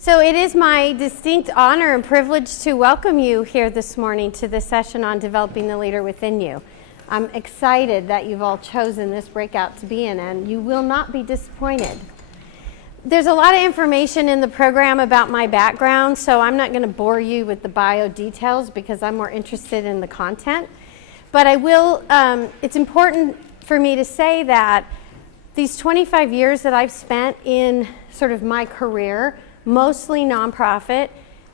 So it is my distinct honor and privilege to welcome you here this morning to this session on developing the leader within you. I'm excited that you've all chosen this breakout to be in, and you will not be disappointed. There's a lot of information in the program about my background, so I'm not going to bore you with the bio details because I'm more interested in the content. But I will, it's important for me to say that these 25 years that I've spent in sort of my career, mostly nonprofit,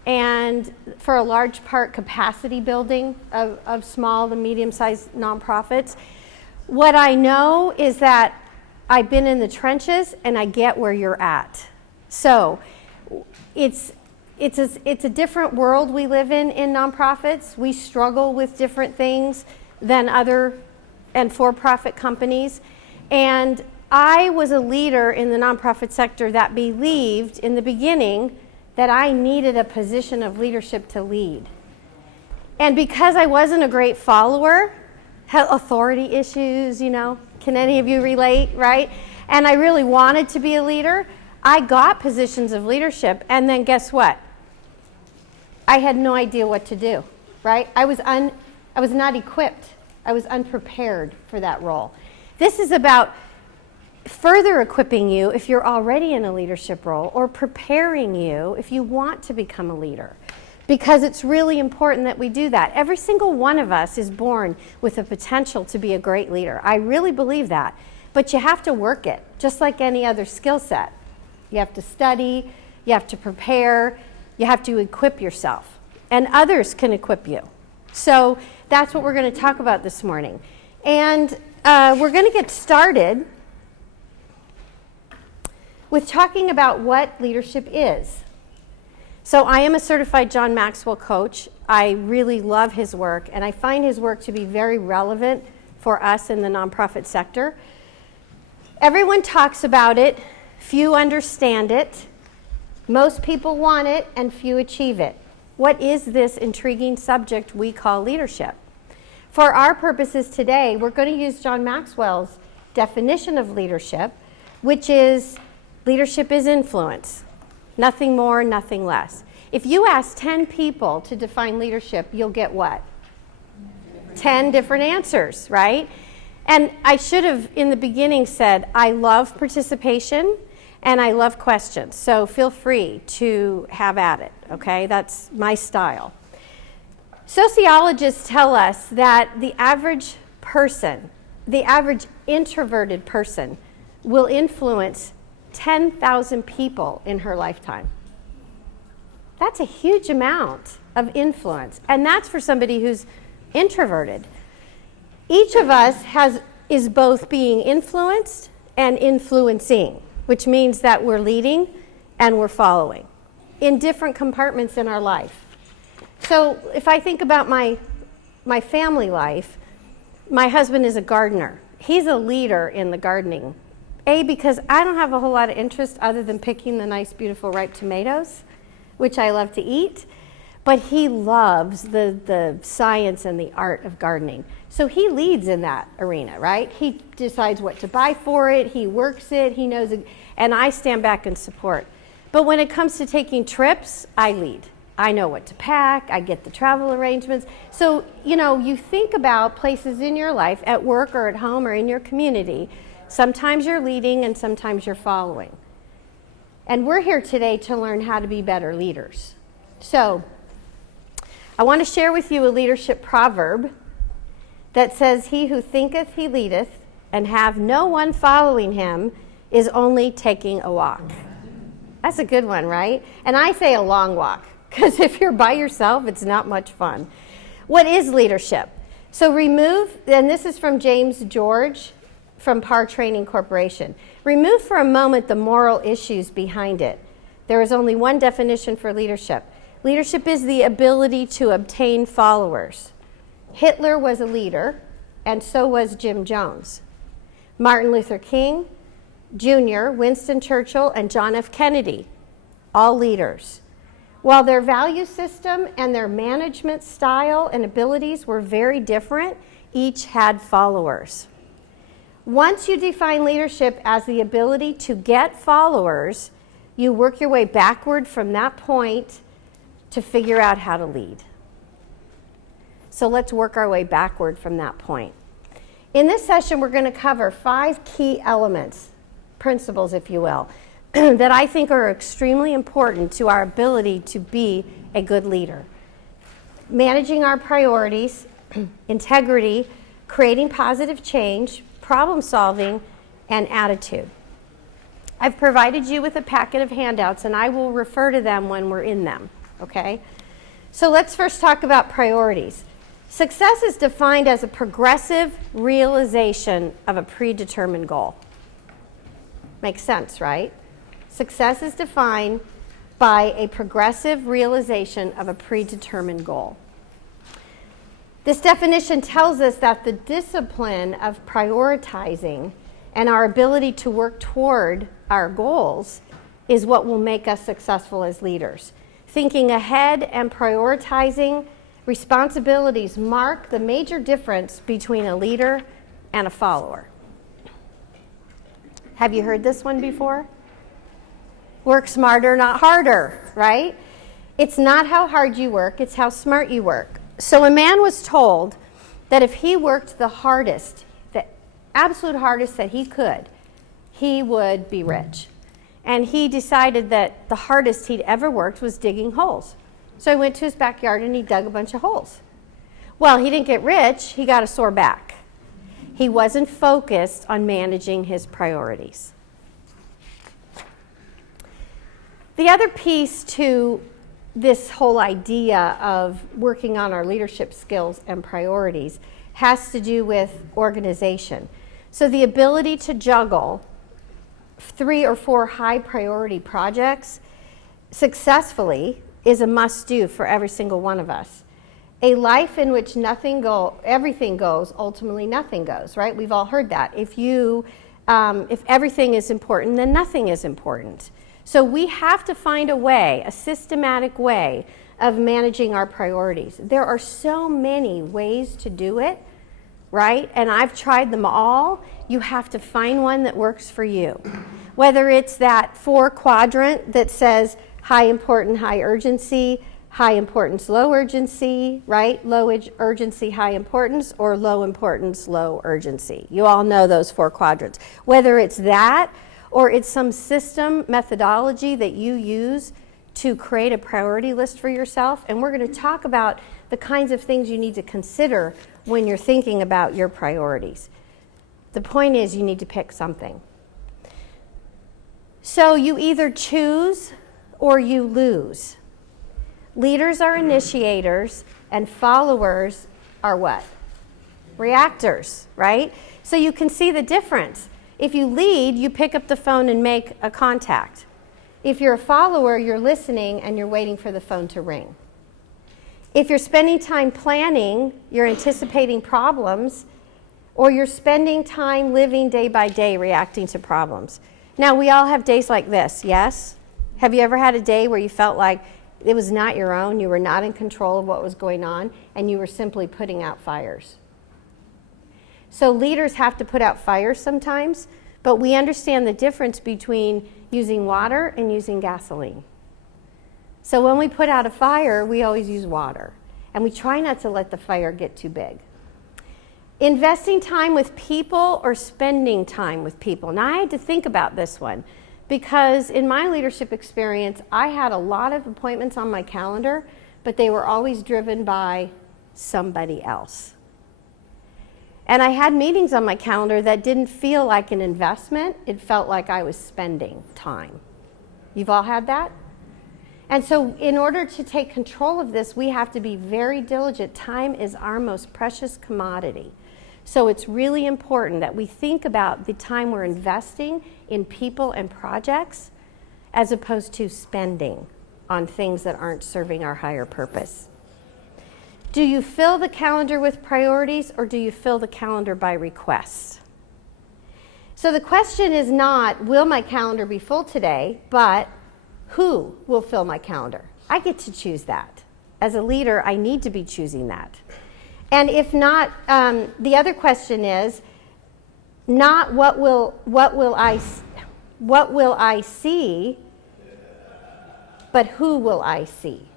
and for a large part capacity building of small to medium-sized nonprofits. What I know is that I've been in the trenches and I get where you're at. So it's a different world we live in nonprofits. We struggle with different things than other and for-profit companies. And I was a leader in the nonprofit sector that believed in the beginning that I needed a position of leadership to lead. And because I wasn't a great follower, had authority issues, can any of you relate, right? And I really wanted to be a leader, I got positions of leadership, and then guess what? I had no idea what to do, right? I was not equipped. I was unprepared for that role. This is about further equipping you if you're already in a leadership role, or preparing you if you want to become a leader. Because it's really important that we do that. Every single one of us is born with the potential to be a great leader. I really believe that. But you have to work it, just like any other skill set. You have to study, you have to prepare, you have to equip yourself. And others can equip you. So that's what we're going to talk about this morning. And we're going to get started with talking about what leadership is. So I am a certified John Maxwell coach. I really love his work, and I find his work to be very relevant for us in the nonprofit sector. Everyone talks about it, few understand it, most people want it, and few achieve it. What is this intriguing subject we call leadership? For our purposes today, we're going to use John Maxwell's definition of leadership, which is leadership is influence. Nothing more, nothing less. If you ask 10 people to define leadership, you'll get what? 10 different answers, right? And I should have, in the beginning, said I love participation and I love questions. So feel free to have at it, okay? That's my style. Sociologists tell us that the average person, the average introverted person, will influence 10,000 people in her lifetime. That's a huge amount of influence, and that's for somebody who's introverted. Each of us is both being influenced and influencing, which means that we're leading and we're following in different compartments in our life. So if I think about my family life, my husband is a gardener. He's a leader in the gardening. Because I don't have a whole lot of interest other than picking the nice, beautiful, ripe tomatoes, which I love to eat. But he loves the science and the art of gardening. So he leads in that arena, right? He decides what to buy for it. He works it. He knows it. And I stand back and support. But when it comes to taking trips, I lead. I know what to pack. I get the travel arrangements. So, you think about places in your life, at work or at home or in your community. Sometimes you're leading and sometimes you're following. And we're here today to learn how to be better leaders. So I want to share with you a leadership proverb that says, "He who thinketh he leadeth, and have no one following him, is only taking a walk." That's a good one, right? And I say a long walk, because if you're by yourself, it's not much fun. What is leadership? So remove, and this is from James George, from Par Training Corporation. Remove for a moment the moral issues behind it. There is only one definition for leadership. Leadership is the ability to obtain followers. Hitler was a leader, and so was Jim Jones. Martin Luther King Jr., Winston Churchill, and John F. Kennedy, all leaders. While their value system and their management style and abilities were very different, each had followers. Once you define leadership as the ability to get followers, You work your way backward from that point to figure out how to lead. So let's work our way backward from that point. In this session, we're going to cover 5 key elements, principles, if you will, that I think are extremely important to our ability to be a good leader. Managing our priorities, integrity, creating positive change, problem solving, and attitude. I've provided you with a packet of handouts, and I will refer to them when we're in them, okay? So let's first talk about priorities. Success is defined as a progressive realization of a predetermined goal. Makes sense, right? Success is defined by a progressive realization of a predetermined goal. This definition tells us that the discipline of prioritizing and our ability to work toward our goals is what will make us successful as leaders. Thinking ahead and prioritizing responsibilities mark the major difference between a leader and a follower. Have you heard this one before? Work smarter, not harder, right? It's not how hard you work, it's how smart you work. So a man was told that if he worked the hardest, the absolute hardest that he could, he would be rich. And he decided that the hardest he'd ever worked was digging holes. So he went to his backyard and he dug a bunch of holes. Well, he didn't get rich, he got a sore back. He wasn't focused on managing his priorities. The other piece to this whole idea of working on our leadership skills and priorities has to do with organization. So the ability to juggle 3 or 4 high priority projects successfully is a must-do for every single one of us. A life in which everything goes, ultimately nothing goes, right? We've all heard that. If everything is important, then nothing is important. So we have to find a way, a systematic way of managing our priorities. There are so many ways to do it, right? And I've tried them all. You have to find one that works for you. Whether it's that 4 quadrant that says high important, high urgency, high importance, low urgency, right? Low urgency, high importance, or low importance, low urgency. You all know those 4 quadrants. Whether it's that, or it's some system methodology that you use to create a priority list for yourself. And we're going to talk about the kinds of things you need to consider when you're thinking about your priorities. The point is you need to pick something. So you either choose or you lose. Leaders are initiators and followers are what? Reactors, right? So you can see the difference. If you lead, you pick up the phone and make a contact. If you're a follower, you're listening and you're waiting for the phone to ring. If you're spending time planning, you're anticipating problems, or you're spending time living day by day reacting to problems. Now, we all have days like this, yes? Have you ever had a day where you felt like it was not your own, you were not in control of what was going on, and you were simply putting out fires? So leaders have to put out fires sometimes, but we understand the difference between using water and using gasoline. So when we put out a fire, we always use water, and we try not to let the fire get too big. Investing time with people or spending time with people. Now, I had to think about this one because in my leadership experience, I had a lot of appointments on my calendar, but they were always driven by somebody else. And I had meetings on my calendar that didn't feel like an investment. It felt like I was spending time. You've all had that? And so in order to take control of this, we have to be very diligent. Time is our most precious commodity. So it's really important that we think about the time we're investing in people and projects as opposed to spending on things that aren't serving our higher purpose. Do you fill the calendar with priorities or do you fill the calendar by request? So the question is not, will my calendar be full today, but who will fill my calendar? I get to choose that. As a leader, I need to be choosing that. And if not, the other question is not what will I see, but who will I see?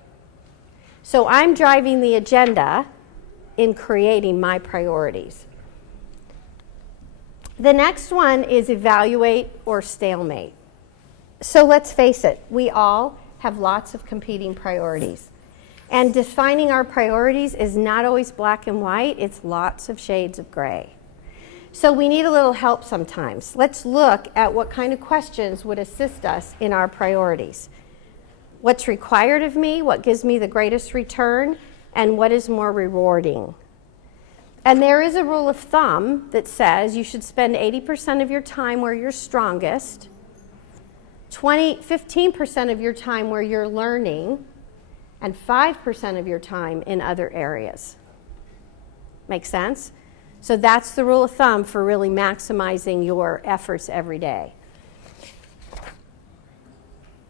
So I'm driving the agenda in creating my priorities. The next one is evaluate or stalemate. So let's face it, we all have lots of competing priorities. And defining our priorities is not always black and white, it's lots of shades of gray. So we need a little help sometimes. Let's look at what kind of questions would assist us in our priorities. What's required of me, what gives me the greatest return, and what is more rewarding. And there is a rule of thumb that says you should spend 80% of your time where you're strongest, 15% of your time where you're learning, and 5% of your time in other areas. Make sense? So that's the rule of thumb for really maximizing your efforts every day.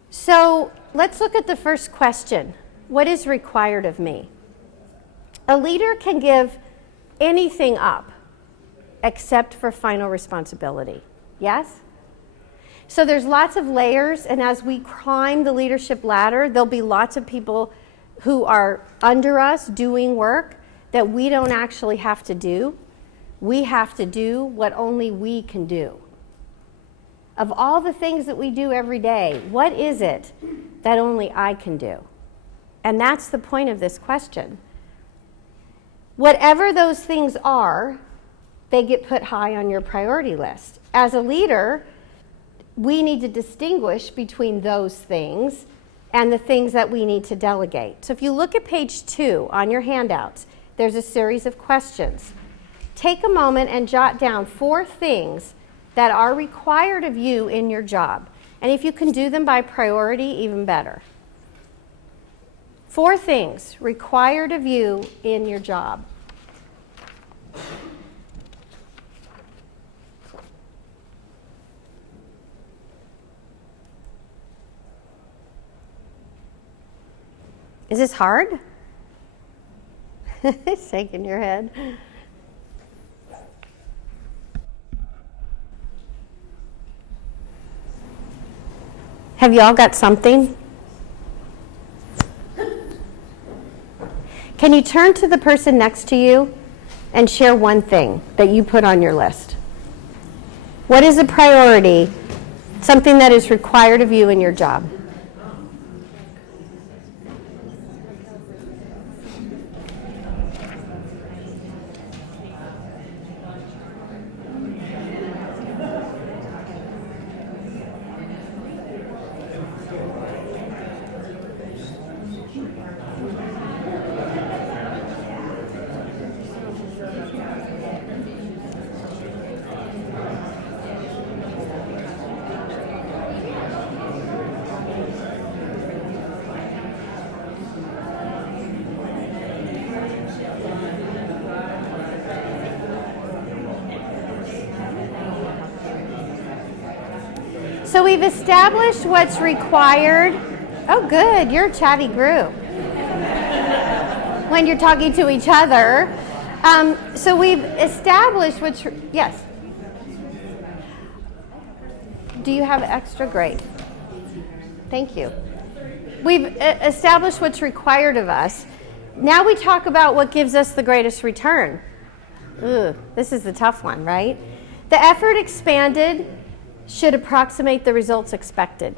So let's look at the first question. What is required of me? A leader can give anything up except for final responsibility. Yes? So there's lots of layers, and as we climb the leadership ladder, there'll be lots of people who are under us doing work that we don't actually have to do. We have to do what only we can do. Of all the things that we do every day, what is it that only I can do? And that's the point of this question. Whatever those things are, they get put high on your priority list. As a leader, we need to distinguish between those things and the things that we need to delegate. So if you look at page 2 on your handouts, there's a series of questions. Take a moment and jot down 4 things that are required of you in your job. And if you can do them by priority, even better. 4 things required of you in your job. Is this hard? Shaking your head. Have you all got something? Can you turn to the person next to you and share one thing that you put on your list? What is a priority, something that is required of you in your job? So we've established what's required. Oh, good. You're a chatty group when you're talking to each other. So we've established what's... Yes? Do you have extra? Great. Thank you. We've established what's required of us. Now we talk about what gives us the greatest return. This is the tough one, right? The effort expanded should approximate the results expected.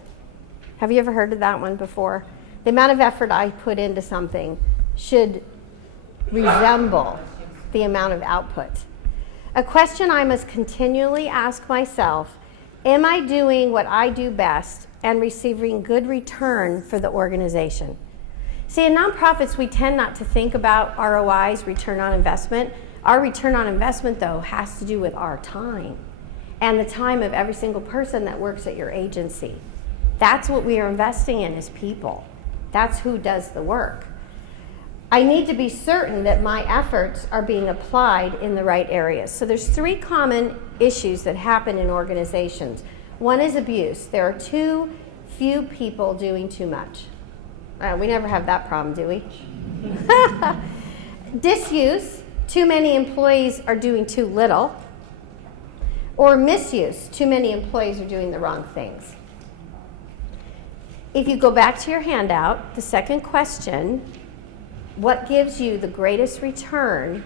Have you ever heard of that one before? The amount of effort I put into something should resemble the amount of output. A question I must continually ask myself, am I doing what I do best and receiving good return for the organization? See, in nonprofits, we tend not to think about ROIs, return on investment. Our return on investment, though, has to do with our time and the time of every single person that works at your agency. That's what we are investing in as people. That's who does the work. I need to be certain that my efforts are being applied in the right areas. So there's 3 common issues that happen in organizations. One is abuse. There are too few people doing too much. We never have that problem, do we? Disuse. Too many employees are doing too little. Or misuse. Too many employees are doing the wrong things. If you go back to your handout, the second question, what gives you the greatest return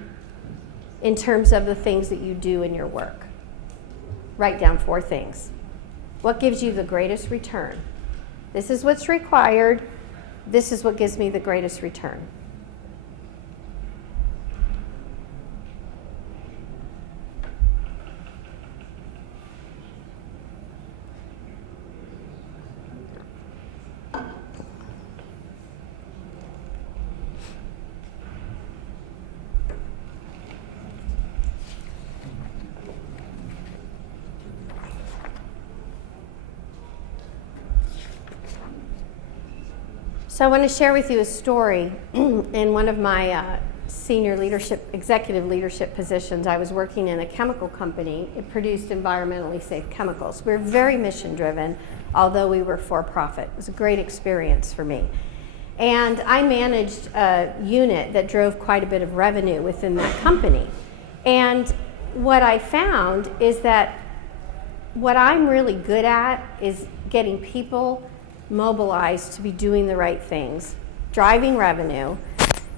in terms of the things that you do in your work? Write down 4 things. What gives you the greatest return? This is what's required. This is what gives me the greatest return. So I want to share with you a story. In one of my senior leadership, executive leadership positions, I was working in a chemical company. It produced environmentally safe chemicals. We were very mission driven, although we were for profit. It was a great experience for me. And I managed a unit that drove quite a bit of revenue within that company. And what I found is that what I'm really good at is getting people mobilized to be doing the right things, driving revenue.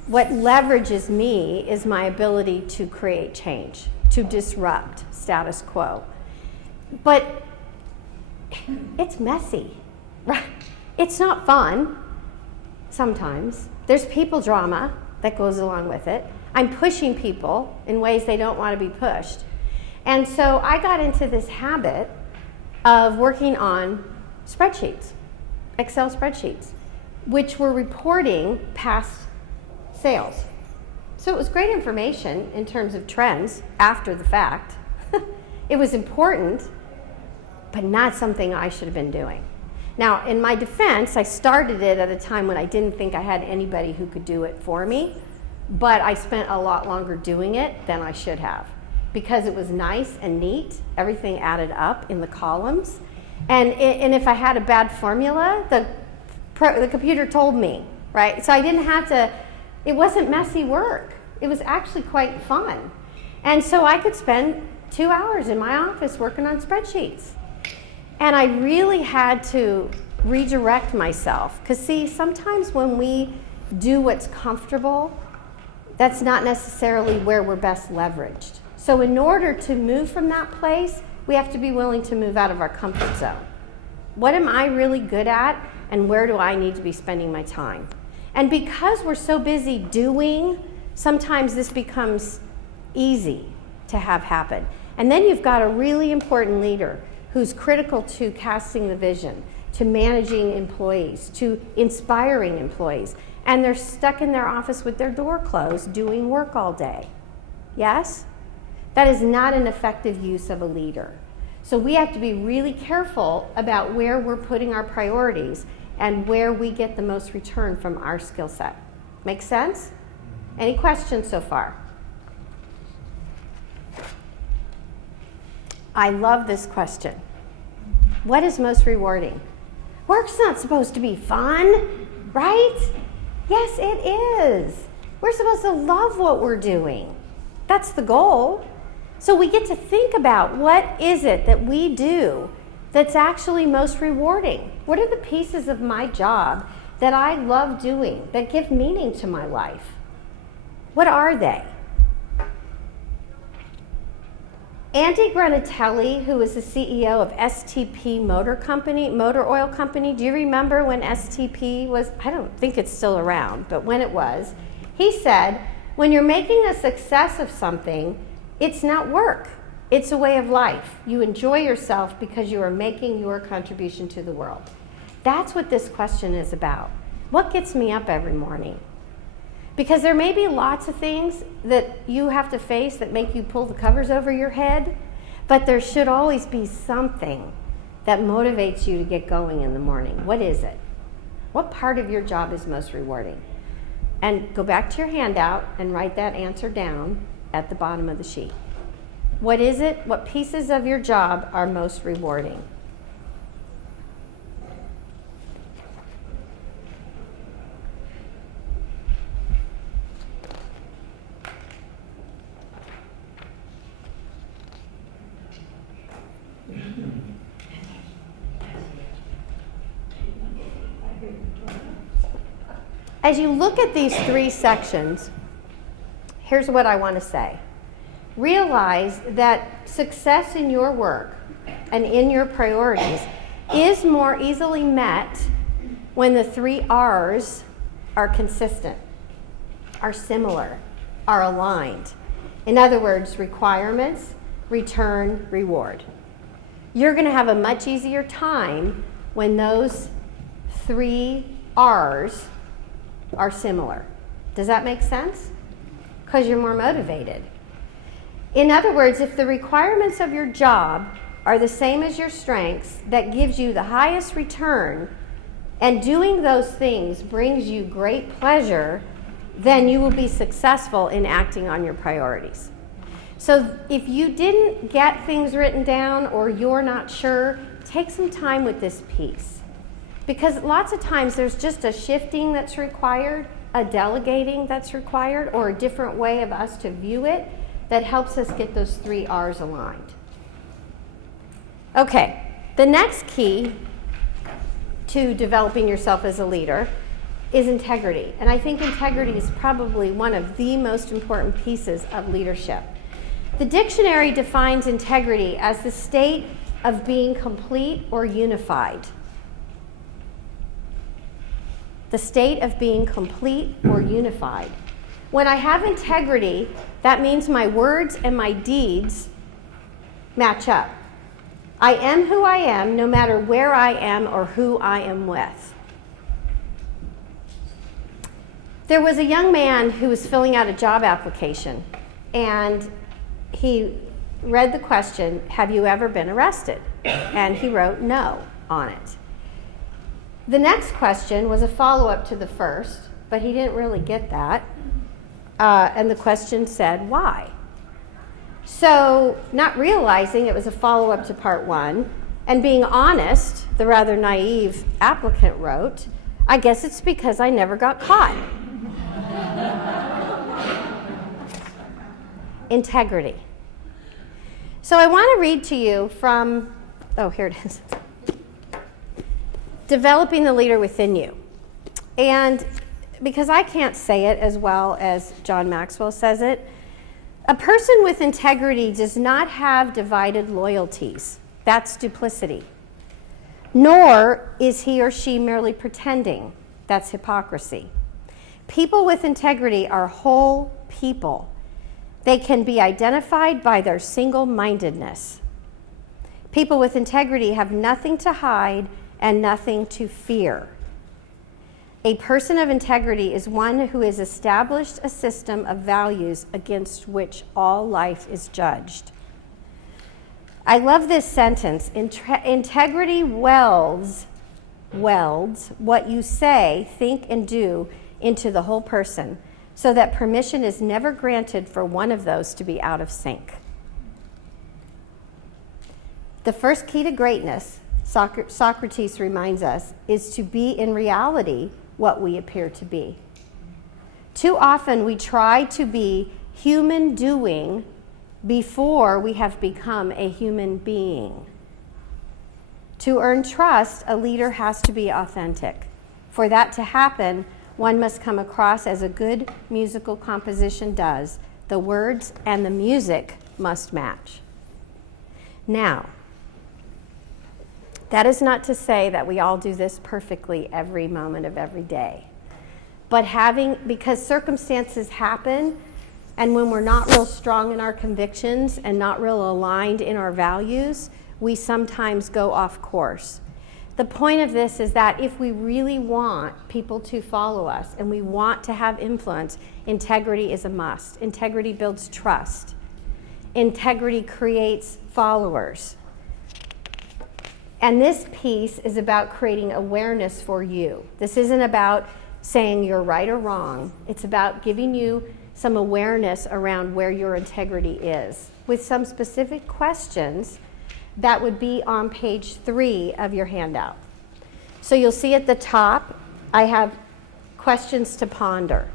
What leverages me is my ability to create change, to disrupt status quo. But it's messy, right? It's not fun sometimes. There's people drama that goes along with it. I'm pushing people in ways they don't want to be pushed. And so I got into this habit of working on spreadsheets. Excel spreadsheets, which were reporting past sales. So it was great information in terms of trends after the fact. It was important, but not something I should have been doing. Now, in my defense, I started it at a time when I didn't think I had anybody who could do it for me, but I spent a lot longer doing it than I should have because it was nice and neat. Everything added up in the columns. And if I had a bad formula, the computer told me, right? So I didn't have to, it wasn't messy work. It was actually quite fun. And so I could spend 2 hours in my office working on spreadsheets. And I really had to redirect myself. Because see, sometimes when we do what's comfortable, that's not necessarily where we're best leveraged. So in order to move from that place, we have to be willing to move out of our comfort zone. What am I really good at, and where do I need to be spending my time? And because we're so busy doing, sometimes this becomes easy to have happen. And then you've got a really important leader who's critical to casting the vision, to managing employees, to inspiring employees. And they're stuck in their office with their door closed doing work all day. Yes? That is not an effective use of a leader. So we have to be really careful about where we're putting our priorities and where we get the most return from our skill set. Make sense? Any questions so far? I love this question. What is most rewarding? Work's not supposed to be fun, right? Yes, it is. We're supposed to love what we're doing. That's the goal. So we get to think about what is it that we do that's actually most rewarding? What are the pieces of my job that I love doing, that give meaning to my life? What are they? Andy Granatelli, who was the CEO of STP Motor Oil Company, do you remember when STP was, I don't think it's still around, but when it was, he said, when you're making a success of something, it's not work, it's a way of life. You enjoy yourself because you are making your contribution to the world. That's what this question is about. What gets me up every morning? Because there may be lots of things that you have to face that make you pull the covers over your head, but there should always be something that motivates you to get going in the morning. What is it? What part of your job is most rewarding? And go back to your handout and write that answer down at the bottom of the sheet. What is it? What pieces of your job are most rewarding? As you look at these three sections, here's what I want to say. Realize that success in your work and in your priorities is more easily met when the three R's are consistent, are similar, are aligned. In other words, requirements, return, reward. You're going to have a much easier time when those three R's are similar. Does that make sense? Because you're more motivated. In other words, if the requirements of your job are the same as your strengths, that gives you the highest return, and doing those things brings you great pleasure, then you will be successful in acting on your priorities. So if you didn't get things written down or you're not sure, take some time with this piece. Because lots of times there's just a shifting that's required, a delegating that's required, or a different way of us to view it that helps us get those three R's aligned. Okay, the next key to developing yourself as a leader is integrity. And I think integrity is probably one of the most important pieces of leadership. The dictionary defines integrity as the state of being complete or unified. The state of being complete or unified. When I have integrity, that means my words and my deeds match up. I am who I am no matter where I am or who I am with. There was a young man who was filling out a job application, and he read the question, "Have you ever been arrested?" And he wrote no on it. The next question was a follow-up to the first, but he didn't really get that. And the question said, why? So, not realizing it was a follow-up to part one, and being honest, the rather naive applicant wrote, "I guess it's because I never got caught." Integrity. So I want to read to you from, here it is. Developing the Leader Within You. And because I can't say it as well as John Maxwell says it, a person with integrity does not have divided loyalties. That's duplicity. Nor is he or she merely pretending. That's hypocrisy. People with integrity are whole people. They can be identified by their single-mindedness. People with integrity have nothing to hide and nothing to fear. A person of integrity is one who has established a system of values against which all life is judged. I love this sentence. Integrity welds what you say, think, and do into the whole person, so that permission is never granted for one of those to be out of sync. The first key to greatness, Socrates reminds us, is to be in reality what we appear to be. Too often we try to be human doing before we have become a human being. To earn trust, a leader has to be authentic. For that to happen, one must come across as a good musical composition does. The words and the music must match. Now, that is not to say that we all do this perfectly every moment of every day. But because circumstances happen, and when we're not real strong in our convictions and not real aligned in our values, we sometimes go off course. The point of this is that if we really want people to follow us and we want to have influence, integrity is a must. Integrity builds trust. Integrity creates followers. And this piece is about creating awareness for you. This isn't about saying you're right or wrong. It's about giving you some awareness around where your integrity is, with some specific questions that would be on page 3 of your handout. So you'll see at the top, I have questions to ponder.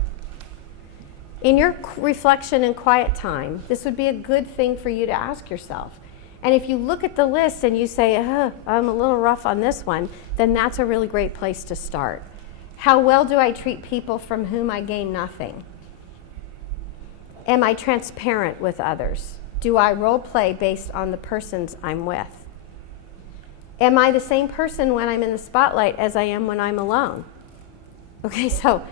In your reflection and quiet time, this would be a good thing for you to ask yourself. And if you look at the list and you say, I'm a little rough on this one, then that's a really great place to start. How well do I treat people from whom I gain nothing? Am I transparent with others? Do I role play based on the persons I'm with? Am I the same person when I'm in the spotlight as I am when I'm alone? Okay, so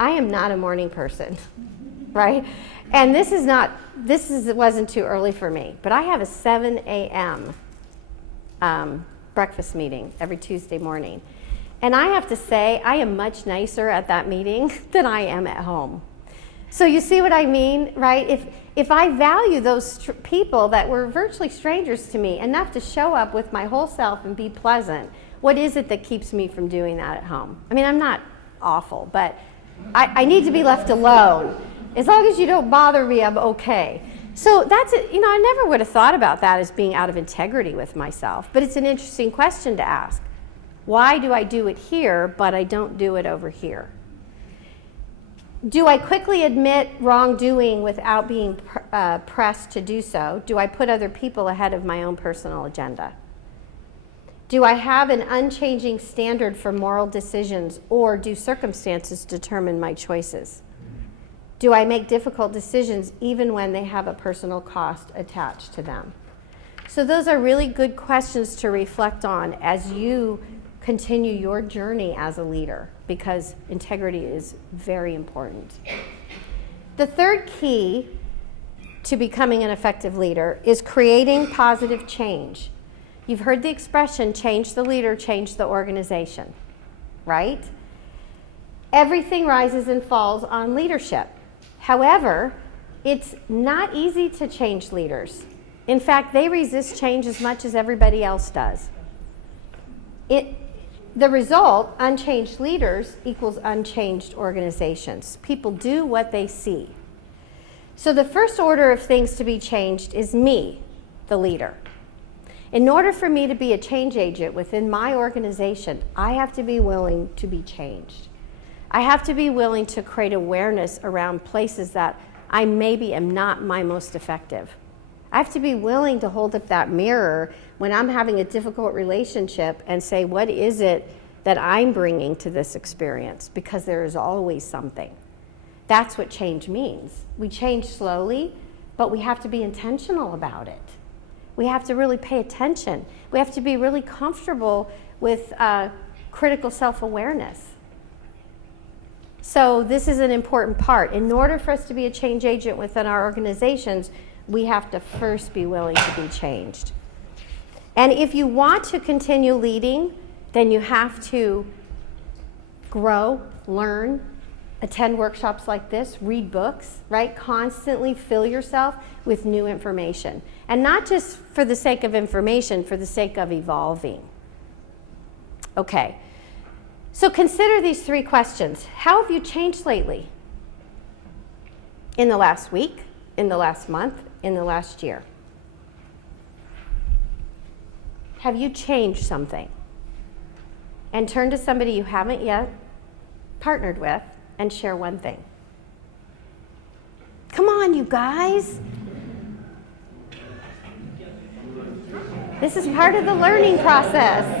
I am not a morning person, right? And it wasn't too early for me, but I have a 7 a.m. Breakfast meeting every Tuesday morning. And I have to say, I am much nicer at that meeting than I am at home. So you see what I mean, right? If I value those people that were virtually strangers to me enough to show up with my whole self and be pleasant, what is it that keeps me from doing that at home? I mean, I'm not awful, but I need to be left alone. As long as you don't bother me, I'm okay. So that's it. I never would have thought about that as being out of integrity with myself, but it's an interesting question to ask. Why do I do it here, but I don't do it over here? Do I quickly admit wrongdoing without being pressed to do so? Do I put other people ahead of my own personal agenda? Do I have an unchanging standard for moral decisions, or do circumstances determine my choices? Do I make difficult decisions even when they have a personal cost attached to them? So those are really good questions to reflect on as you continue your journey as a leader, because integrity is very important. The third key to becoming an effective leader is creating positive change. You've heard the expression, change the leader, change the organization, right? Everything rises and falls on leadership. However, it's not easy to change leaders. In fact, they resist change as much as everybody else does. The result, unchanged leaders equals unchanged organizations. People do what they see. So the first order of things to be changed is me, the leader. In order for me to be a change agent within my organization, I have to be willing to be changed. I have to be willing to create awareness around places that I maybe am not my most effective. I have to be willing to hold up that mirror when I'm having a difficult relationship and say, what is it that I'm bringing to this experience? Because there is always something. That's what change means. We change slowly, but we have to be intentional about it. We have to really pay attention. We have to be really comfortable with critical self-awareness. So this is an important part. In order for us to be a change agent within our organizations, we have to first be willing to be changed. And if you want to continue leading, then you have to grow, learn, attend workshops like this, read books, right? Constantly fill yourself with new information. And not just for the sake of information, for the sake of evolving. Okay, so consider these 3 questions. How have you changed lately? In the last week, in the last month, in the last year? Have you changed something? And turn to somebody you haven't yet partnered with and share one thing. Come on, you guys. This is part of the learning process.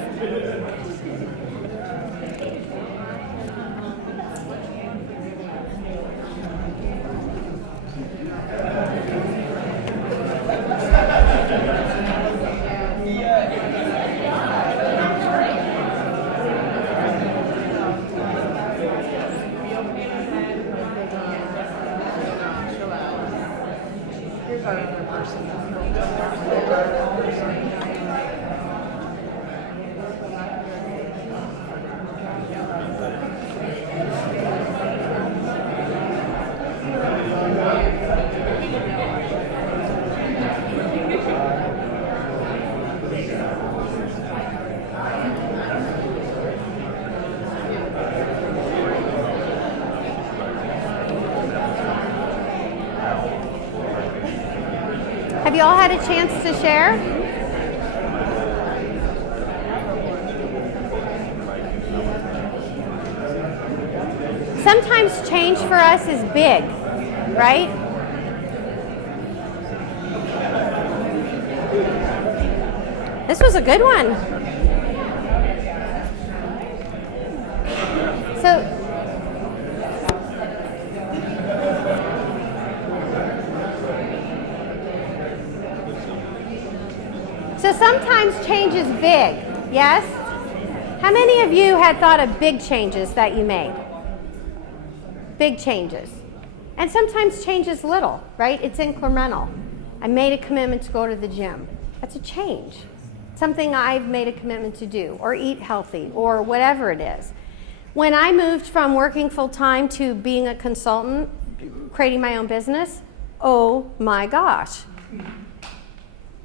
Have you all had a chance to share? Sometimes change for us is big, right? This was a good one. So sometimes change is big, yes? How many of you had thought of big changes that you made? Big changes. And sometimes change is little, right? It's incremental. I made a commitment to go to the gym. That's a change. Something I've made a commitment to do, or eat healthy, or whatever it is. When I moved from working full-time to being a consultant, creating my own business, oh my gosh.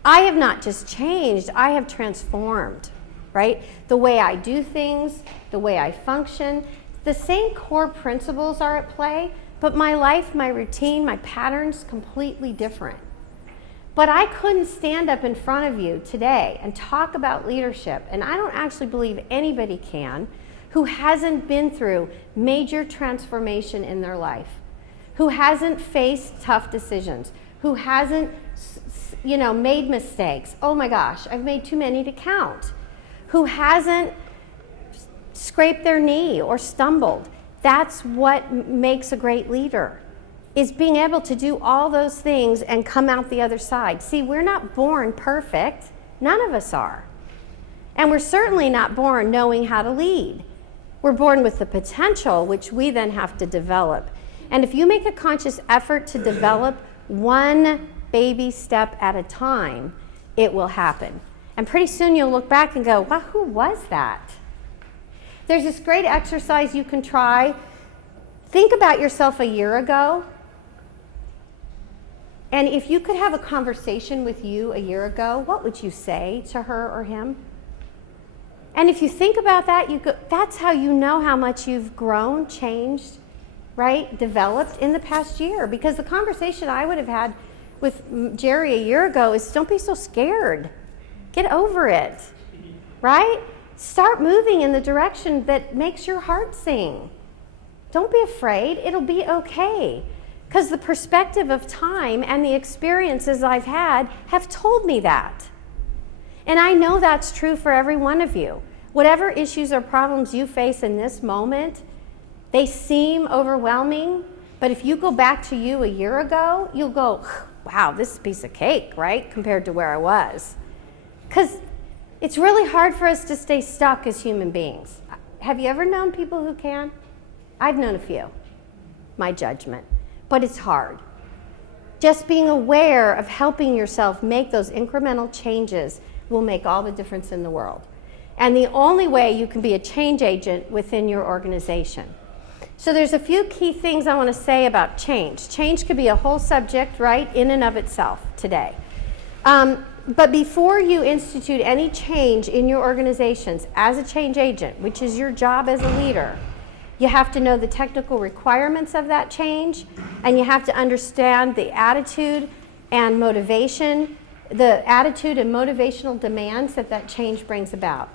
I have not just changed, I have transformed, right? The way I do things, the way I function, the same core principles are at play, but my life, my routine, my patterns, completely different. But I couldn't stand up in front of you today and talk about leadership, and I don't actually believe anybody can, who hasn't been through major transformation in their life, who hasn't faced tough decisions, who hasn't, made mistakes. Oh my gosh, I've made too many to count. Who hasn't scraped their knee or stumbled. That's what makes a great leader, is being able to do all those things and come out the other side. See, we're not born perfect. None of us are. And we're certainly not born knowing how to lead. We're born with the potential, which we then have to develop. And if you make a conscious effort to develop one baby step at a time, it will happen. And pretty soon you'll look back and go, wow, who was that? There's this great exercise you can try. Think about yourself a year ago. And if you could have a conversation with you a year ago, what would you say to her or him? And if you think about that, that's how you know how much you've grown, changed, right? Developed in the past year. Because the conversation I would have had with Jerry a year ago is, don't be so scared. Get over it, right? Start moving in the direction that makes your heart sing. Don't be afraid. It'll be okay. Because the perspective of time and the experiences I've had have told me that. And I know that's true for every one of you. Whatever issues or problems you face in this moment, they seem overwhelming, but if you go back to you a year ago, you'll go, wow, this is a piece of cake, right, compared to where I was. Because it's really hard for us to stay stuck as human beings. Have you ever known people who can? I've known a few, my judgment, but it's hard. Just being aware of helping yourself make those incremental changes will make all the difference in the world. And the only way you can be a change agent within your organization. So there's a few key things I want to say about change. Change could be a whole subject, right, in and of itself today. But before you institute any change in your organizations as a change agent, which is your job as a leader, you have to know the technical requirements of that change, and you have to understand the attitude and motivation, the attitude and motivational demands that change brings about.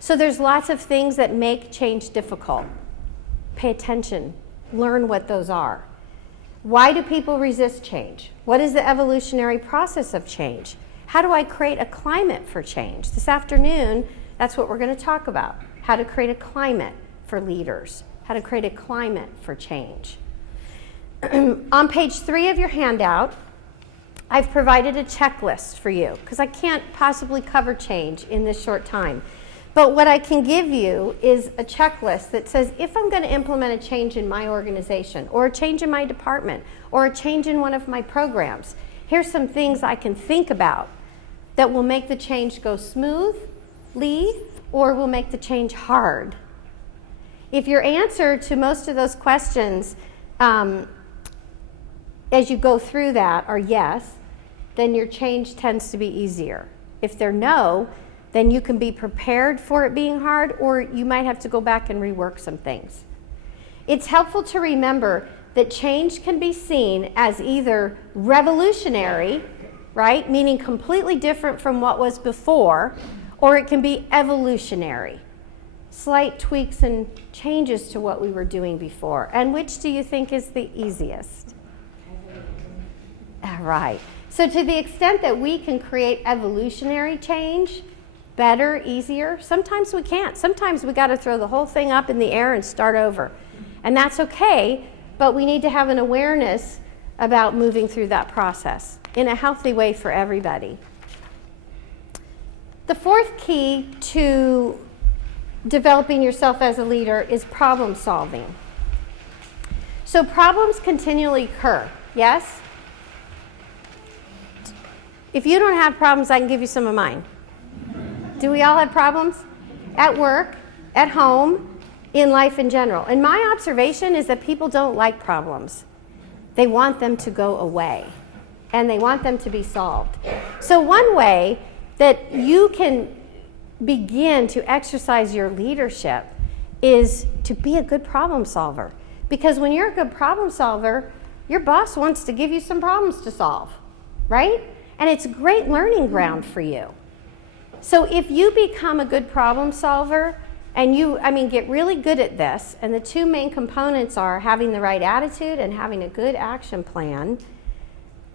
So there's lots of things that make change difficult. Pay attention. Learn what those are. Why do people resist change? What is the evolutionary process of change? How do I create a climate for change? This afternoon, that's what we're going to talk about. How to create a climate for leaders. How to create a climate for change. On page 3 of your handout, I've provided a checklist for you because I can't possibly cover change in this short time. But what I can give you is a checklist that says if I'm going to implement a change in my organization or a change in my department or a change in one of my programs, here's some things I can think about that will make the change go smoothly or will make the change hard. If your answer to most of those questions as you go through that are yes, then your change tends to be easier. If they're no, then you can be prepared for it being hard, or you might have to go back and rework some things. It's helpful to remember that change can be seen as either revolutionary, right, meaning completely different from what was before, or it can be evolutionary, slight tweaks and changes to what we were doing before. And which do you think is the easiest? All right. So to the extent that we can create evolutionary change, better, easier? Sometimes we can't. Sometimes we got to throw the whole thing up in the air and start over. And that's okay, but we need to have an awareness about moving through that process in a healthy way for everybody. The fourth key to developing yourself as a leader is problem solving. So problems continually occur, yes? If you don't have problems, I can give you some of mine. Do we all have problems? At work, at home, in life in general. And my observation is that people don't like problems. They want them to go away, and they want them to be solved. So one way that you can begin to exercise your leadership is to be a good problem solver. Because when you're a good problem solver, your boss wants to give you some problems to solve, right? And it's a great learning ground for you. So if you become a good problem solver and get really good at this, and the two main components are having the right attitude and having a good action plan,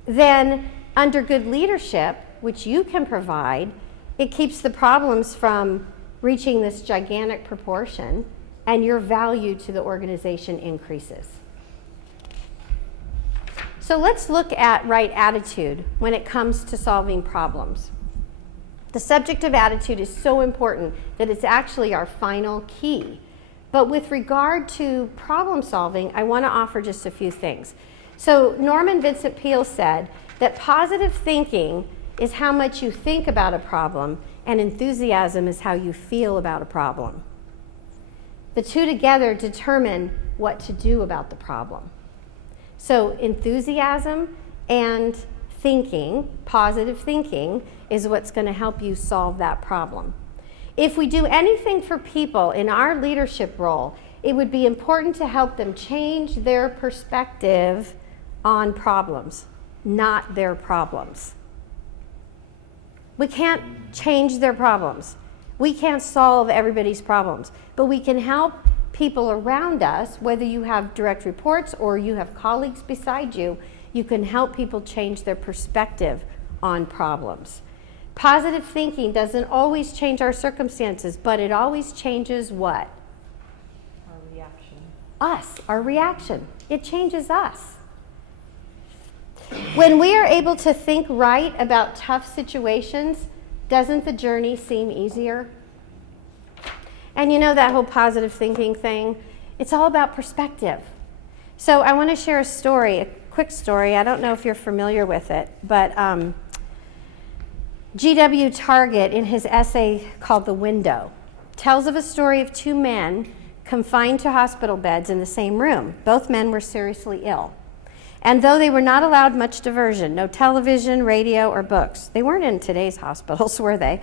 then under good leadership, which you can provide, it keeps the problems from reaching this gigantic proportion, and your value to the organization increases. So let's look at right attitude when it comes to solving problems. The subject of attitude is so important that it's actually our final key. But with regard to problem solving, I want to offer just a few things. So Norman Vincent Peale said that positive thinking is how much you think about a problem, and enthusiasm is how you feel about a problem. The two together determine what to do about the problem. So enthusiasm and thinking, positive thinking, is what's going to help you solve that problem. If we do anything for people in our leadership role, it would be important to help them change their perspective on problems, not their problems. We can't change their problems. We can't solve everybody's problems, but we can help people around us, whether you have direct reports or you have colleagues beside you, you can help people change their perspective on problems. Positive thinking doesn't always change our circumstances, but it always changes what? Our reaction. Us, our reaction. It changes us. When we are able to think right about tough situations, doesn't the journey seem easier? And you know that whole positive thinking thing? It's all about perspective. So I want to share a story, a quick story. I don't know if you're familiar with it, but G.W. Target, in his essay called The Window, tells of a story of two men confined to hospital beds in the same room. Both men were seriously ill. And though they were not allowed much diversion, no television, radio, or books, they weren't in today's hospitals, were they?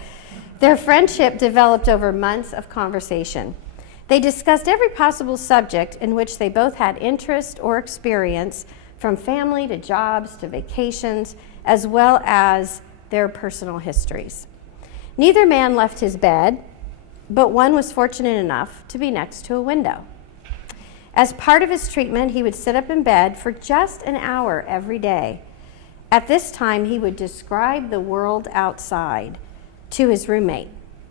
Their friendship developed over months of conversation. They discussed every possible subject in which they both had interest or experience, from family to jobs to vacations, as well as their personal histories. Neither man left his bed, but one was fortunate enough to be next to a window. As part of his treatment, he would sit up in bed for just an hour every day. At this time, he would describe the world outside to his roommate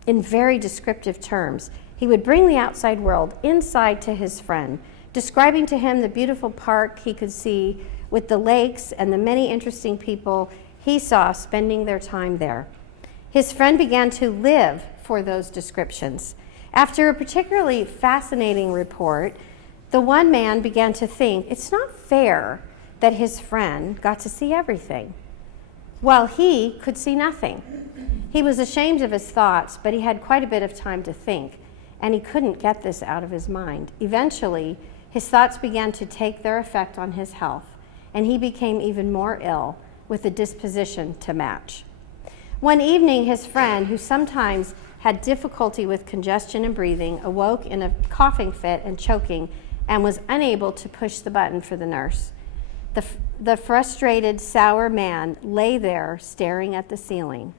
in very descriptive terms. He would bring the outside world inside to his friend, describing to him the beautiful park he could see with the lakes and the many interesting people he saw spending their time there. His friend began to live for those descriptions. After a particularly fascinating report, the one man began to think it's not fair that his friend got to see everything, while he could see nothing. He was ashamed of his thoughts, but he had quite a bit of time to think, and he couldn't get this out of his mind. Eventually, his thoughts began to take their effect on his health, and he became even more ill, with a disposition to match. One evening, his friend, who sometimes had difficulty with congestion and breathing, awoke in a coughing fit and choking, and was unable to push the button for the nurse. The frustrated, sour man lay there staring at the ceiling,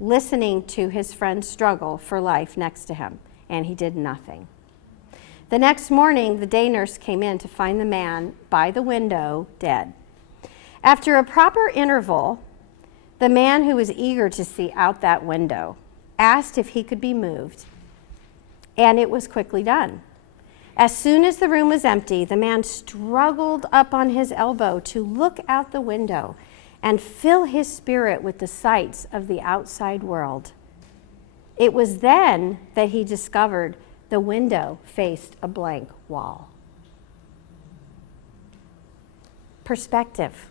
listening to his friend's struggle for life next to him, and he did nothing. The next morning, the day nurse came in to find the man by the window dead. After a proper interval, the man, who was eager to see out that window, asked if he could be moved, and it was quickly done. As soon as the room was empty, the man struggled up on his elbow to look out the window and fill his spirit with the sights of the outside world. It was then that he discovered the window faced a blank wall. Perspective.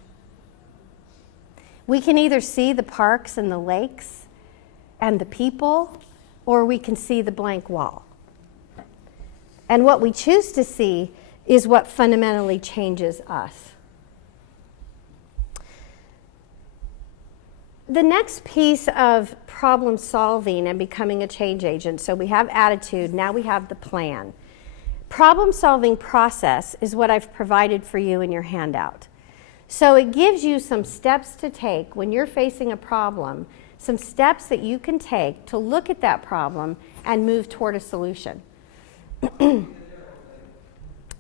We can either see the parks and the lakes and the people, or we can see the blank wall. And what we choose to see is what fundamentally changes us. The next piece of problem solving and becoming a change agent, so we have attitude, now we have the plan. Problem solving process is what I've provided for you in your handout. So it gives you some steps to take when you're facing a problem, some steps that you can take to look at that problem and move toward a solution. In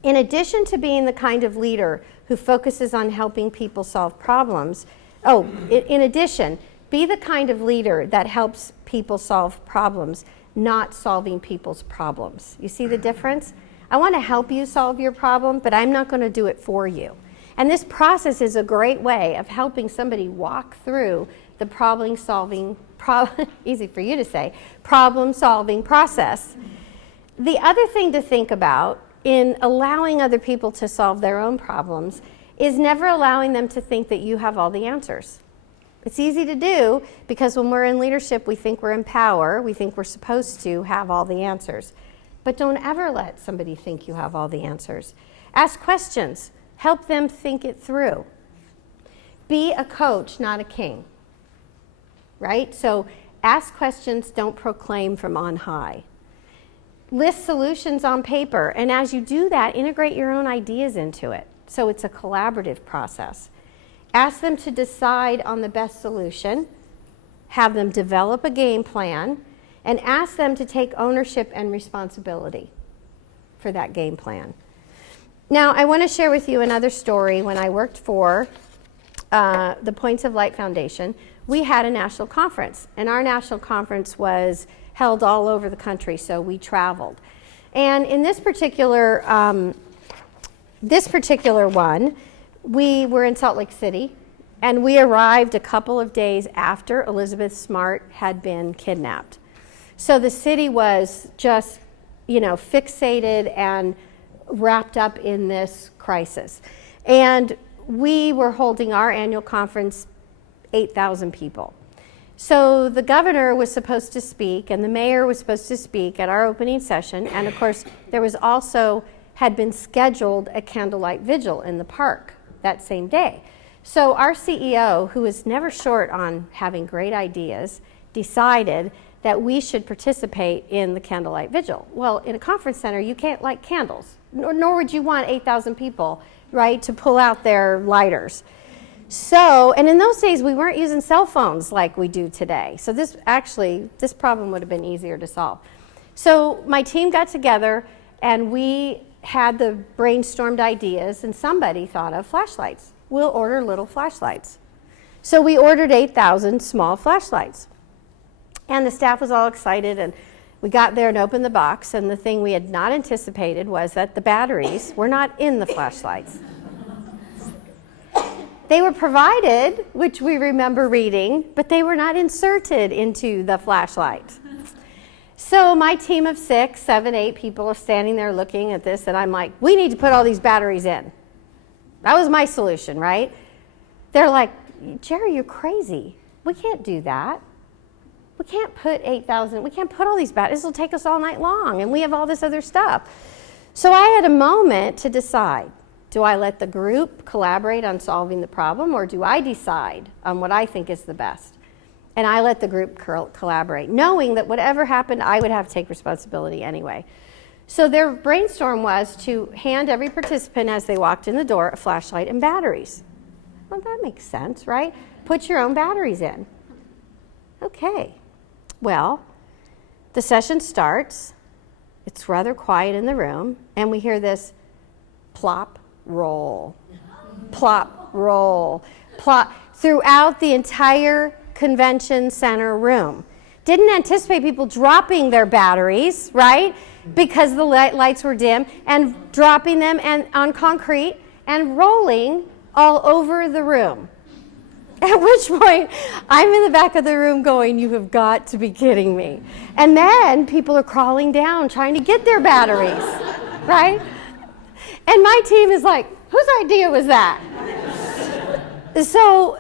addition to being the kind of leader who focuses on helping people solve problems, in addition, be the kind of leader that helps people solve problems, not solving people's problems. You see the difference? I want to help you solve your problem, but I'm not going to do it for you. And this process is a great way of helping somebody walk through the problem-solving process. The other thing to think about in allowing other people to solve their own problems is never allowing them to think that you have all the answers. It's easy to do because when we're in leadership, we think we're in power, we think we're supposed to have all the answers. But don't ever let somebody think you have all the answers. Ask questions. Help them think it through. Be a coach, not a king. Right? So ask questions, don't proclaim from on high. List solutions on paper, and as you do that, integrate your own ideas into it. So it's a collaborative process. Ask them to decide on the best solution, have them develop a game plan, and ask them to take ownership and responsibility for that game plan. Now, I want to share with you another story. When I worked for the Points of Light Foundation, we had a national conference, and our national conference was held all over the country, so we traveled. And in this particular one, we were in Salt Lake City, and we arrived a couple of days after Elizabeth Smart had been kidnapped. So the city was just, fixated and wrapped up in this crisis. And we were holding our annual conference, 8,000 people. So the governor was supposed to speak, and the mayor was supposed to speak at our opening session, and of course there was also had been scheduled a candlelight vigil in the park that same day. So our CEO, who is never short on having great ideas, decided that we should participate in the candlelight vigil. Well, in a conference center, you can't light candles, nor would you want 8,000 people, right, to pull out their lighters. So, and in those days, we weren't using cell phones like we do today. So this problem would have been easier to solve. So my team got together, and we had the brainstormed ideas, and somebody thought of flashlights. We'll order little flashlights. So we ordered 8,000 small flashlights. And the staff was all excited, and we got there and opened the box, and the thing we had not anticipated was that the batteries were not in the flashlights. They were provided, which we remember reading, but they were not inserted into the flashlight. So my team of 6, 7, 8 people are standing there looking at this, and I'm like, we need to put all these batteries in. That was my solution, right? They're like, Jerry, you're crazy. We can't do that. We can't put 8,000, we can't put all these batteries. This will take us all night long, and we have all this other stuff. So I had a moment to decide. Do I let the group collaborate on solving the problem, or do I decide on what I think is the best? And I let the group collaborate, knowing that whatever happened, I would have to take responsibility anyway. So their brainstorm was to hand every participant as they walked in the door a flashlight and batteries. Well, that makes sense, right? Put your own batteries in. Okay. Well, the session starts. It's rather quiet in the room, and we hear this plop, roll, plop, roll, plop, throughout the entire convention center room. Didn't anticipate people dropping their batteries, right? Because the lights were dim, and dropping them on concrete and rolling all over the room. At which point, I'm in the back of the room going, you have got to be kidding me. And then people are crawling down trying to get their batteries, right? And my team is like, whose idea was that? So,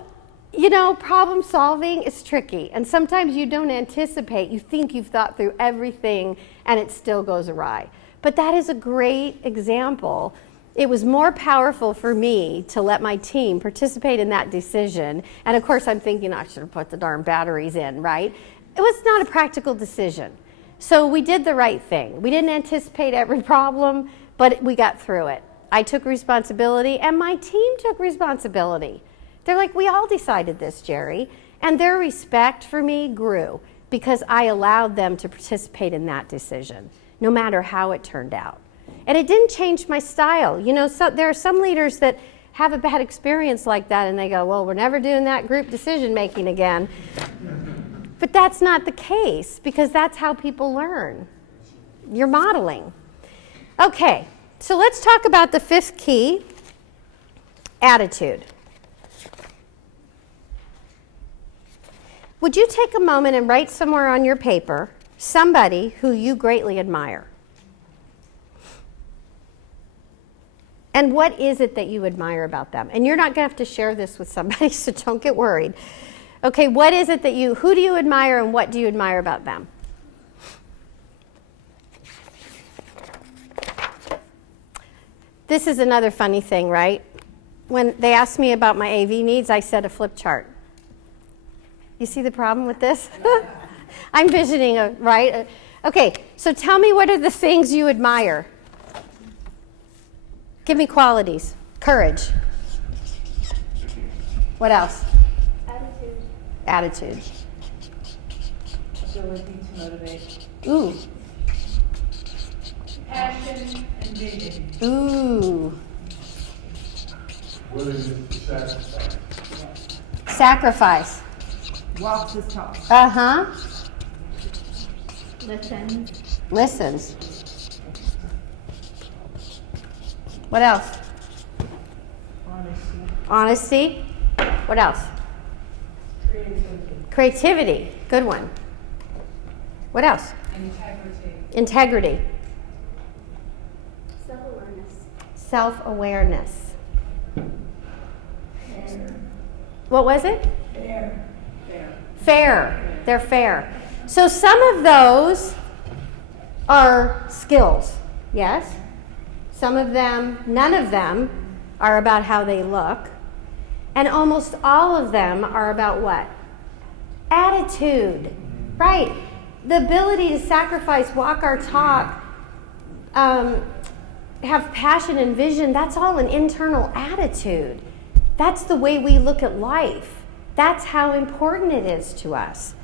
you know, problem solving is tricky. And sometimes you don't anticipate. You think you've thought through everything and it still goes awry. But that is a great example. It was more powerful for me to let my team participate in that decision. And of course, I'm thinking I should have put the darn batteries in, right? It was not a practical decision. So we did the right thing. We didn't anticipate every problem, but we got through it. I took responsibility, and my team took responsibility. They're like, we all decided this, Jerry. And their respect for me grew because I allowed them to participate in that decision, no matter how it turned out. And it didn't change my style. You know, so there are some leaders that have a bad experience like that, and they go, well, we're never doing that group decision making again. But that's not the case, because that's how people learn. You're modeling. Okay, so let's talk about the fifth key, attitude. Would you take a moment and write somewhere on your paper somebody who you greatly admire? And what is it that you admire about them? And you're not going to have to share this with somebody, so don't get worried. Okay, what is it that who do you admire and what do you admire about them? This is another funny thing, right? When they asked me about my AV needs, I said a flip chart. You see the problem with this? I'm visioning, right? Okay, so tell me, what are the things you admire? Give me qualities. Courage. What else? Attitude. Ability to motivate. Ooh. Passion and vision. Ooh. Willingness to sacrifice. Sacrifice. Walks his talk. Uh-huh. Listen. Listens. What else? Honesty. Honesty. What else? Creativity. Creativity. Good one. What else? Integrity. Integrity. Self-awareness. Self-awareness. Fair. What was it? Fair. Fair. Fair. They're fair. So some of those are skills, yes? Some of them, none of them, are about how they look. And almost all of them are about what? Attitude. Right. The ability to sacrifice, walk our talk, have passion and vision, that's all an internal attitude. That's the way we look at life. That's how important it is to us.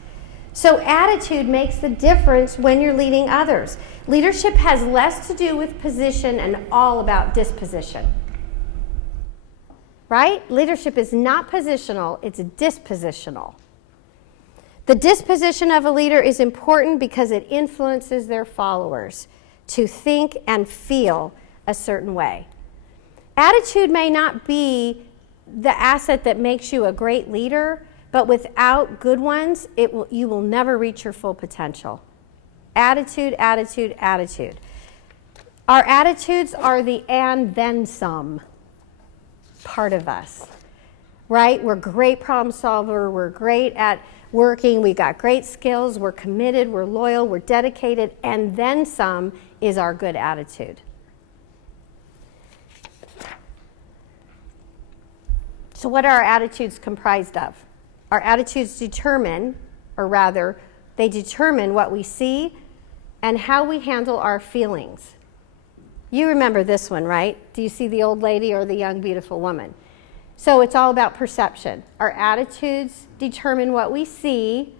So attitude makes the difference when you're leading others. Leadership has less to do with position and all about disposition. Right? Leadership is not positional, it's dispositional. The disposition of a leader is important because it influences their followers to think and feel a certain way. Attitude may not be the asset that makes you a great leader, but without good ones, you will never reach your full potential. Attitude, attitude, attitude. Our attitudes are the and then some part of us, right? We're great problem solver. We're great at working. We've got great skills. We're committed. We're loyal. We're dedicated. And then some is our good attitude. So what are our attitudes comprised of? Our attitudes determine, or rather, they determine what we see and how we handle our feelings. You remember this one, right? Do you see the old lady or the young, beautiful woman? So it's all about perception. Our attitudes determine what we see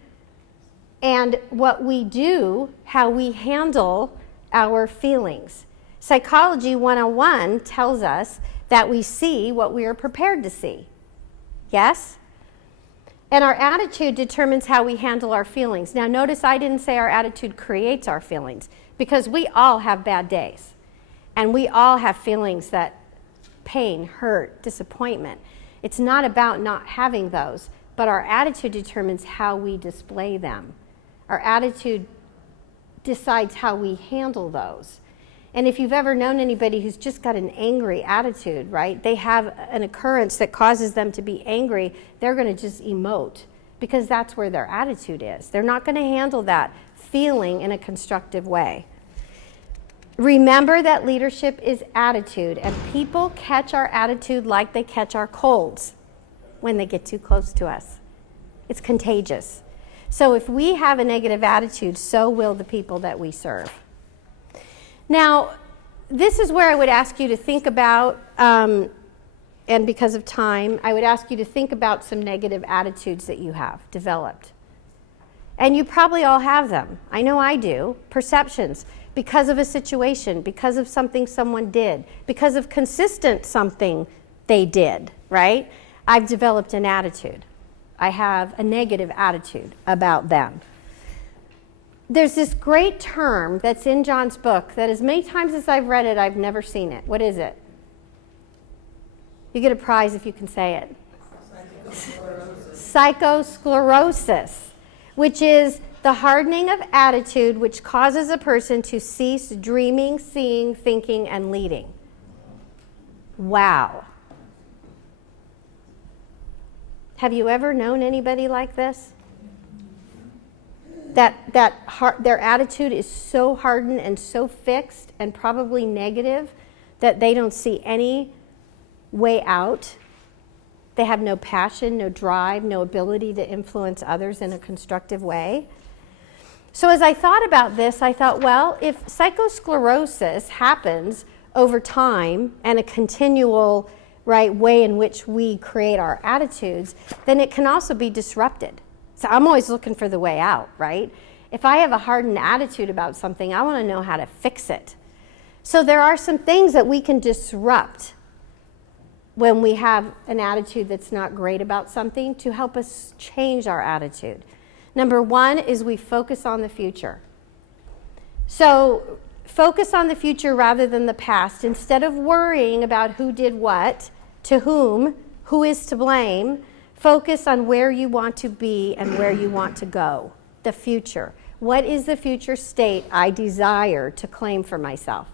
and what we do, how we handle our feelings. Psychology 101 tells us that we see what we are prepared to see. Yes? And our attitude determines how we handle our feelings. Now, notice I didn't say our attitude creates our feelings, because we all have bad days. And we all have feelings that pain, hurt, disappointment. It's not about not having those, but our attitude determines how we display them. Our attitude decides how we handle those. And if you've ever known anybody who's just got an angry attitude, right? They have an occurrence that causes them to be angry, they're going to just emote because that's where their attitude is. They're not going to handle that feeling in a constructive way. Remember that leadership is attitude, and people catch our attitude like they catch our colds when they get too close to us. It's contagious. So if we have a negative attitude, so will the people that we serve. Now, this is where I would ask you to think about, and because of time, I would ask you to think about some negative attitudes that you have developed. And you probably all have them. I know I do. Perceptions. Because of a situation, because of something someone did, because of consistent something they did, right? I've developed an attitude. I have a negative attitude about them. There's this great term that's in John's book that as many times as I've read it, I've never seen it. What is it? You get a prize if you can say it. Psychosclerosis, which is the hardening of attitude which causes a person to cease dreaming, seeing, thinking, and leading. Wow. Have you ever known anybody like this? Their attitude is so hardened and so fixed and probably negative that they don't see any way out. They have no passion, no drive, no ability to influence others in a constructive way. So as I thought about this, I thought, well, if psychosclerosis happens over time and a continual way in which we create our attitudes, then it can also be disrupted. So I'm always looking for the way out, right? If I have a hardened attitude about something, I want to know how to fix it. So there are some things that we can disrupt when we have an attitude that's not great about something to help us change our attitude. Number one is we focus on the future. So focus on the future rather than the past. Instead of worrying about who did what, to whom, who is to blame, focus on where you want to be and where you want to go, the future. What is the future state I desire to claim for myself?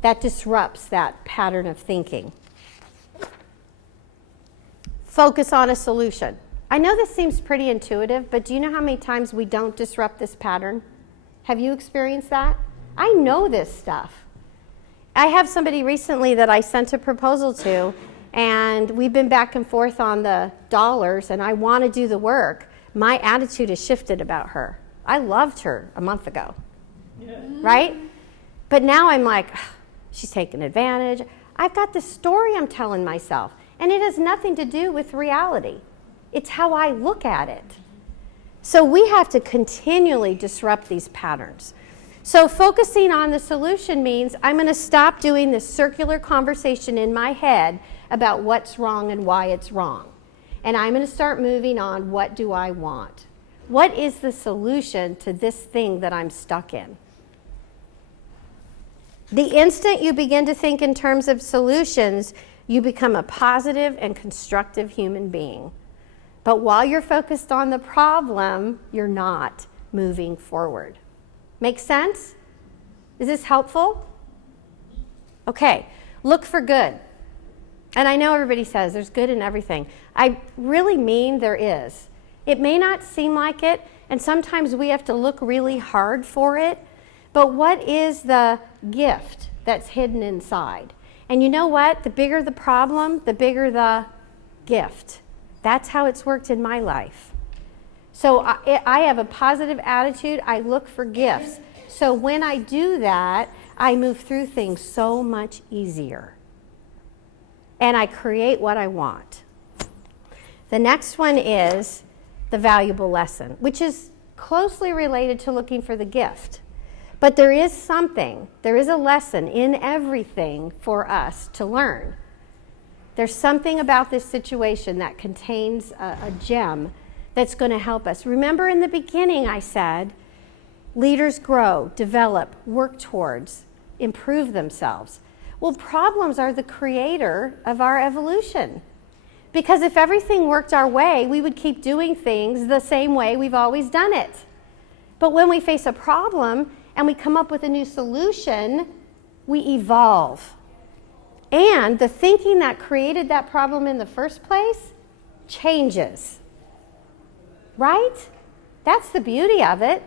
That disrupts that pattern of thinking. Focus on a solution. I know this seems pretty intuitive, but do you know how many times we don't disrupt this pattern? Have you experienced that? I know this stuff. I have somebody recently that I sent a proposal to, and we've been back and forth on the dollars, and I want to do the work. My attitude has shifted about her. I loved her a month ago, right? But now I'm like, she's taking advantage. I've got this story I'm telling myself, and it has nothing to do with reality. It's how I look at it. So we have to continually disrupt these patterns. So focusing on the solution means I'm going to stop doing this circular conversation in my head about what's wrong and why it's wrong. And I'm going to start moving on, what do I want? What is the solution to this thing that I'm stuck in? The instant you begin to think in terms of solutions, you become a positive and constructive human being. But while you're focused on the problem, you're not moving forward. Make sense? Is this helpful? Okay, look for good. And I know everybody says there's good in everything. I really mean there is. It may not seem like it, and sometimes we have to look really hard for it, but what is the gift that's hidden inside? And you know what? The bigger the problem, the bigger the gift. That's how it's worked in my life. So I have a positive attitude. I look for gifts. So when I do that, I move through things so much easier. And I create what I want. The next one is the valuable lesson, which is closely related to looking for the gift. But there is something, there is a lesson in everything for us to learn. There's something about this situation that contains a gem that's going to help us. Remember in the beginning I said, leaders grow, develop, work towards, improve themselves. Well, problems are the creator of our evolution. Because if everything worked our way, we would keep doing things the same way we've always done it. But when we face a problem and we come up with a new solution, we evolve. And the thinking that created that problem in the first place changes. Right? That's the beauty of it.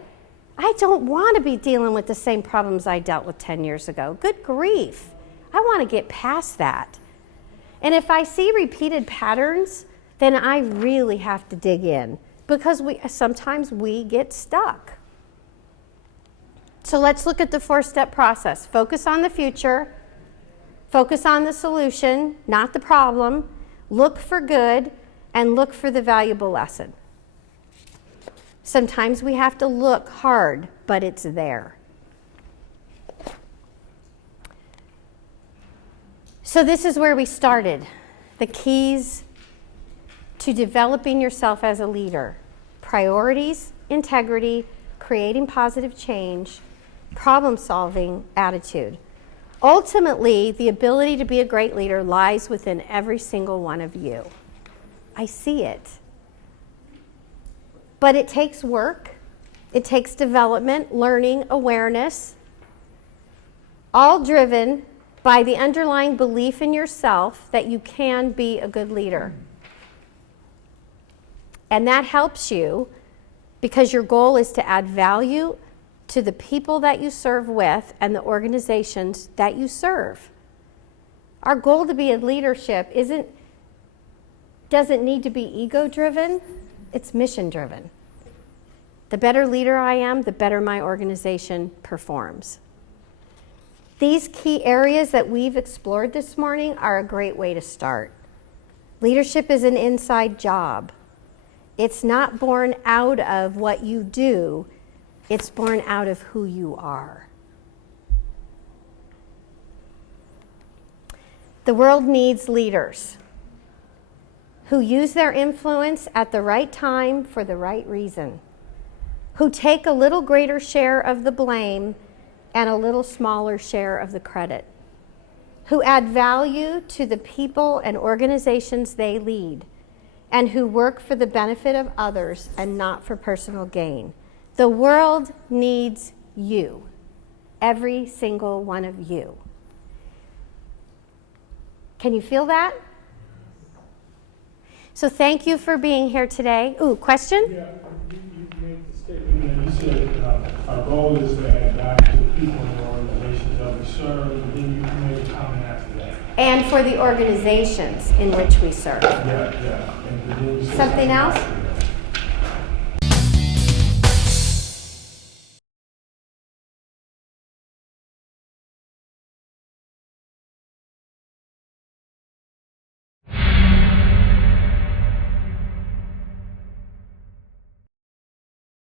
I don't want to be dealing with the same problems I dealt with 10 years ago. Good grief. I want to get past that. And if I see repeated patterns, then I really have to dig in because sometimes we get stuck. So let's look at the 4-step process. Focus on the future. Focus on the solution, not the problem. Look for good and look for the valuable lesson. Sometimes we have to look hard, but it's there. So this is where we started. The keys to developing yourself as a leader. Priorities, integrity, creating positive change, problem-solving attitude. Ultimately, the ability to be a great leader lies within every single one of you. I see it. But it takes work. It takes development, learning, awareness, all driven by the underlying belief in yourself that you can be a good leader. And that helps you because your goal is to add value to the people that you serve with and the organizations that you serve. Our goal to be in leadership doesn't need to be ego-driven, it's mission-driven. The better leader I am, the better my organization performs. These key areas that we've explored this morning are a great way to start. Leadership is an inside job. It's not born out of what you do, it's born out of who you are. The world needs leaders who use their influence at the right time for the right reason, who take a little greater share of the blame and a little smaller share of the credit, who add value to the people and organizations they lead, and who work for the benefit of others and not for personal gain. The world needs you, every single one of you. Can you feel that? So thank you for being here today. Ooh, question? Yeah, you made the statement and you said our goal is to add value to the people and the organizations that we serve, and then you made a comment after that. And for the organizations in which we serve. Yeah. And then you said Something else?